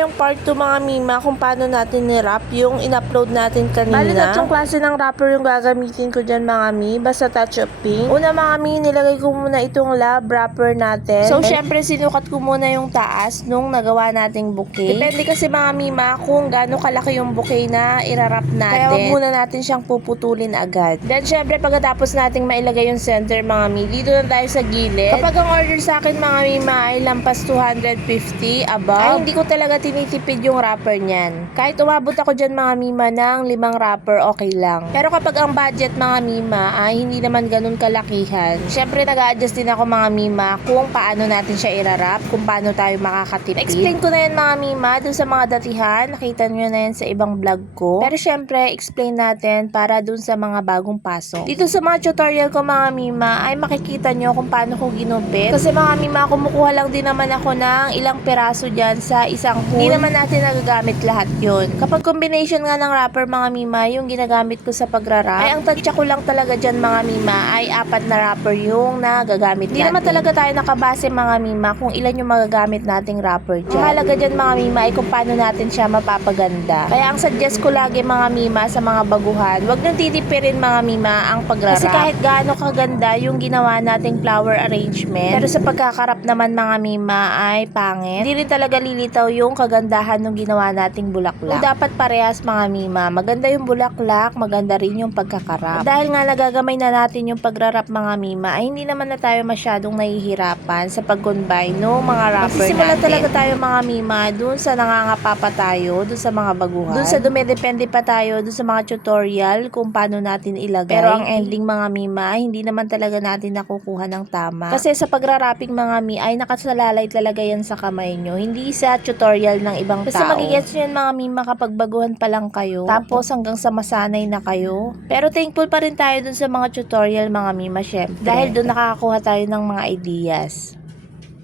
yung part 2 mga mima kung paano natin ni-wrap yung in-upload natin kanina. Bali tatlong klase ng wrapper yung gagamitin ko dyan mga mi. Basta touch of pink. Una mga mi, nilagay ko muna itong love wrapper natin. So syempre sinukat ko muna yung taas nung nagawa nating bouquet. Depende kasi mga mima kung gaano kalaki yung bouquet na irarap natin. Kaya wag muna natin siyang puputulin agad. Then syempre pagkatapos nating mailagay yung center mga mi, dito na tayo sa gilid. Kapag ang order sa akin mga mima ay lampas 250 above, ay hindi ko talaga tinitipid yung wrapper niyan. Kahit umabot ako dyan mga mima ng 5 wrapper, okay lang. Pero kapag ang budget mga mima ay hindi naman ganun kalakihan, syempre nag-a-adjust din ako mga mima kung paano natin siya irarap, kung paano tayo makakatipid. Explain ko na yan mga mima dun sa mga datihan, nakita nyo na yan sa ibang vlog ko. Pero syempre explain natin para dun sa mga bagong pasok. Dito sa mga tutorial ko mga mima ay makikita nyo kung paano ko ginupit. Kasi mga mima, kumukuha lang din naman ako ng ilang peraso dyan sa isang hood. Hindi naman natin nagagamit lahat yun. Kapag combination nga ng wrapper mga mima, yung ginagamit ko sa pagrarap, ay ang tansya ko lang talaga dyan mga mima ay 4 na wrapper yung nagagamit natin. Hindi naman talaga tayo nakabase mga mima kung ilan yung magagamit nating wrapper dyan. Ang halaga dyan mga mima ay kung paano natin siya mapapaganda. Kaya ang suggest ko lagi mga mima sa mga baguhan, wag nang titipirin mga mima ang pagrarap. Kasi kahit gaano kaganda yung ginawa nating flower arrangement, pero sa pagkakarap naman mga mima ay pangit. Hindi rin talaga lilitaw yung kagandahan ng ginawa nating bulaklak. Kung dapat parehas mga mima, maganda yung bulaklak, maganda rin yung pagkakarap. Dahil nga nagagamay na natin yung pagrarap mga mima, ay hindi naman na tayo masyadong nahihirapan sa pag-combine ng mga wrapper natin. Magsisimula talaga tayo mga mima dun sa nangangapa pa tayo, dun sa mga baguhan. Dun sa dumidepende pa tayo, dun sa mga tutorial kung paano natin ilagay. Pero ang ending mga mima, hindi naman talaga natin nakukuha ng tama. Kasi sa pagrarapping mga mi ay nakasalalay talaga yan sa kamay nyo, hindi sa tutorial ng ibang tao. Kasi magigets nyo yan mga mima kapag baguhan pa lang kayo, tapos hanggang sa masanay na kayo. Pero thankful pa rin tayo dun sa mga tutorial mga mima syempre. Dahil dun nakakakuha tayo ng mga ideas.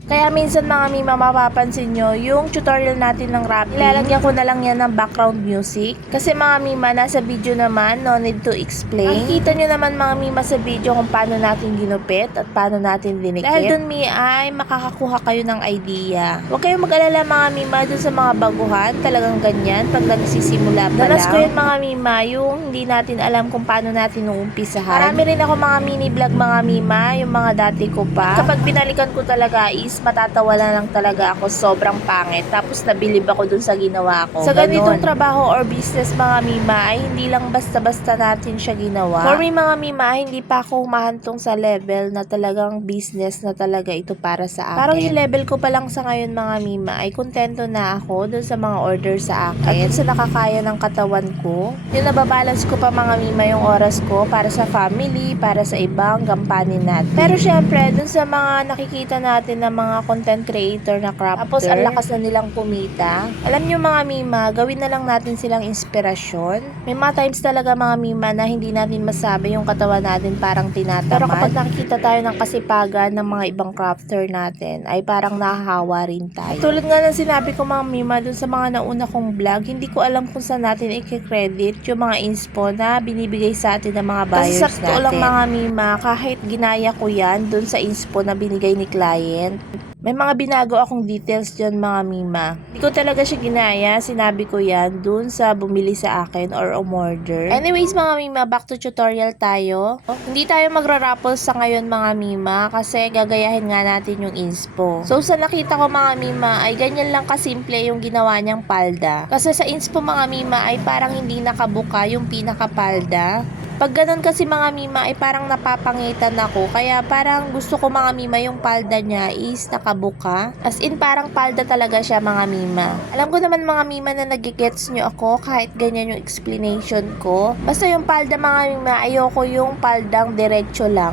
Kaya minsan mga mima mapapansin nyo, yung tutorial natin ng wrapping, ilalagyan ko na lang yan ng background music. Kasi mga mima, nasa video naman, no need to explain. Nakikita nyo naman mga mima sa video kung paano natin ginupit at paano natin dinikit. Dahil dun mi ay makakakuha kayo ng idea. Huwag kayong mag-alala mga mima dun sa mga baguhan, talagang ganyan pag nagsisimula pa lang. Danas ko yun mga mima, yung hindi natin alam kung paano natin uumpisahan. Marami rin ako mga mini vlog mga mima, yung mga dati ko pa. Kapag binalikan ko talaga is matatawa na lang talaga ako, sobrang pangit. Tapos nabilib ako dun sa ginawa ko. Sa ganitong trabaho or business mga mima ay hindi lang basta-basta natin siya ginawa. For me mga mima, hindi pa ako humahantong sa level na talagang business na talaga ito para sa akin. Parang yung level ko pa lang sa ngayon mga mima ay kontento na ako dun sa mga order sa akin. At dun sa nakakaya ng katawan ko. Yung nababalance ko pa mga mima yung oras ko para sa family, para sa ibang gampanin natin. Pero syempre, dun sa mga nakikita natin na mga content creator na crafter, tapos ang lakas na nilang kumita. Alam nyo mga mima, gawin na lang natin silang inspirasyon. May mga times talaga mga mima na hindi natin masabi yung katawan natin parang tinatamad. Pero kapag nakikita tayo ng kasipagan ng mga ibang crafter natin, ay parang nahahawa rin tayo. Tulad nga ng sinabi ko mga mima dun sa mga nauna kong vlog, hindi ko alam kung saan natin i-credit yung mga inspo na binibigay sa atin ng mga buyers natin. Kasi sakto lang mga mima, kahit ginaya ko yan dun sa inspo na binigay ni client, may mga binago akong details dyan mga mima. Hindi ko talaga siya ginaya. Sinabi ko yan dun sa bumili sa akin or umorder. Anyways mga mima, back to tutorial tayo. Hindi tayo magra-raffle sa ngayon mga mima kasi gagayahin nga natin yung inspo. So sa nakita ko mga mima ay ganyan lang kasimple yung ginawa niyang palda. Kasi sa inspo mga mima ay parang hindi nakabuka yung pinakapalda. Pag ganun kasi mga mima ay parang napapangitan ako. Kaya parang gusto ko mga mima yung palda niya is nakabuka. As in parang palda talaga siya mga mima. Alam ko naman mga mima na nagigets nyo ako kahit ganyan yung explanation ko. Basta yung palda mga mima, ayoko yung paldang diretso lang.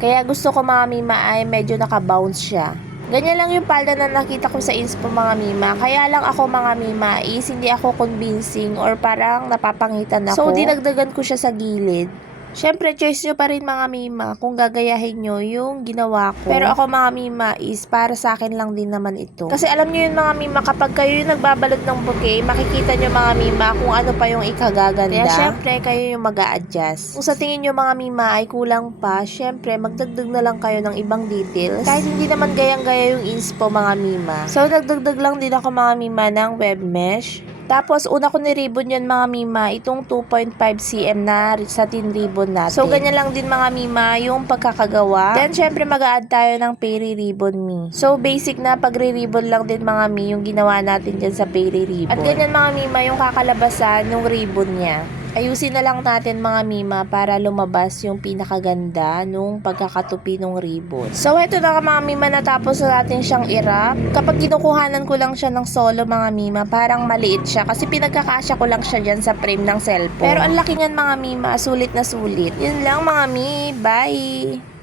Kaya gusto ko mga mima ay medyo nakabounce siya. Ganyan lang yung palda na nakita ko sa inspo mga mima. Kaya lang ako mga mima is hindi ako convincing or parang napapangitan ako. So dinagdagan ko siya sa gilid. Syempre, choice nyo pa rin mga mima kung gagayahin nyo yung ginawa ko. Pero ako mga mima is para sa akin lang din naman ito. Kasi alam nyo yun mga mima, kapag kayo yung nagbabalot ng bouquet, makikita nyo mga mima kung ano pa yung ikagaganda. Kaya syempre, kayo yung mag-a-adjust. Kung sa tingin nyo mga mima ay kulang pa, syempre, magdagdag na lang kayo ng ibang details. Kahit hindi naman gayang-gaya yung inspo mga mima. So, nagdagdag lang din ako mga mima ng web mesh. Tapos, una ko ni-ribbon yan mga mima, itong 2.5 cm na satin ribbon natin. So, ganyan lang din mga mima yung pagkakagawa. Then, syempre mag-a-add tayo ng peri ribbon mi. So, basic na pagre-ribbon lang din mga mi yung ginawa natin dyan sa peri ribbon. At ganyan mga mima yung kakalabasan ng ribbon niya. Ayusin na lang natin mga mima para lumabas yung pinakaganda nung pagkakatupi ng ribbon. So, ito na mga mima, natapos na natin siyang i-wrap. Kapag kinukuhanan ko lang siya ng solo mga mima, parang maliit siya kasi pinagkakasya ko lang siya dyan sa frame ng cellphone. Pero ang laki niyan mga mima, sulit na sulit. Yun lang mga mi, bye!